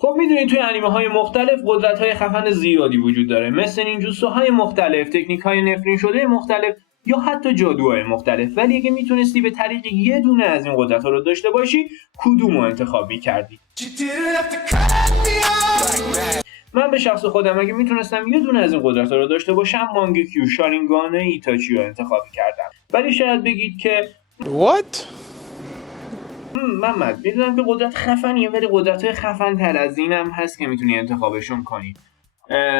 خب میدونید توی انیمه های مختلف قدرت های خفن زیادی وجود داره، مثل نینجوتسوهای مختلف، تکنیک های نفرین شده مختلف یا حتی جادوهای مختلف. ولی اگه میتونستی به طریق یه دونه از این قدرت ها رو داشته باشی، کدومو انتخاب میکردی؟ من به شخص خودم اگه میتونستم یه دونه از این قدرت ها رو داشته باشم، مانگکیو شارینگان ایتاچی رو انتخاب میکردم. ولی شاید بگید که What؟ محمد میدونم که قدرت خفنیه، ولی قدرت های خفن تر از اینم هست که میتونی انتخابشون کنی.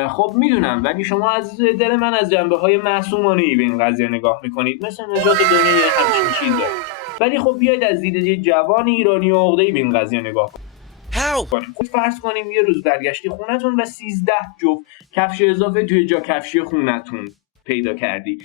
خب میدونم، ولی شما از دل من از جنبه های معصومانه‌ای به این قضیه نگاه میکنید، مثل نجات دنیای همچین چیزه. ولی خب بیاید از دید یه جوان ایرانی و عقده‌ای به این قضیه نگاه کنیم. خب فرض کنیم یه روز برگشتی خونتون و 13 جفت کفش اضافه توی جا کفشی خونتون پیدا کردی.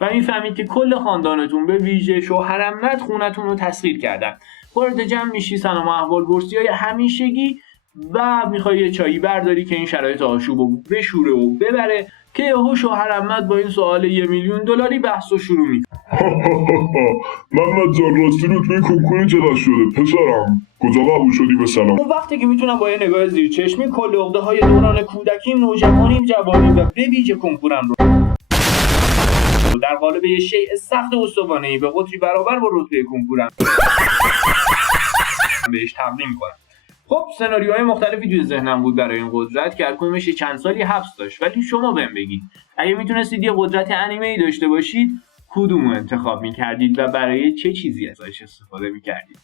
و میفهمید که کل خاندانتون به ویژه شوهرم ند خونتون رو تسخیر کردن. وارد جمع میشی، سلام و احوال پرسی‌های همیشگی و میخوای یه چایی برداری که این شرایط آشوب رو بشوره و ببره که یهو شوهرم ند با این سوال $1,000,000 بحث رو شروع میکنه. محمد جان راستی رو توی کنکور چقدر شده پسرم؟ کجا قبول شدی به سلام؟ اون وقتی که میتونم با یه نگاه زیر چشمی کل عقده‌های دوران کودکیم، نوجوانیم، جوانیم و به ویژه کنکورم رو در قالب یه شیء سخت استوانه‌ای به قطری برابر با رتبه کنکورم بهش تبدیل کنم. خب سناریوهای مختلفی توی ذهنم بود برای این قدرت که هر کدومش چند سالی حبس داشت. ولی شما بهم بگید اگه میتونستید یه قدرت انیمه‌ای داشته باشید، کدومو انتخاب میکردید و برای چه چیزی ازش استفاده میکردید؟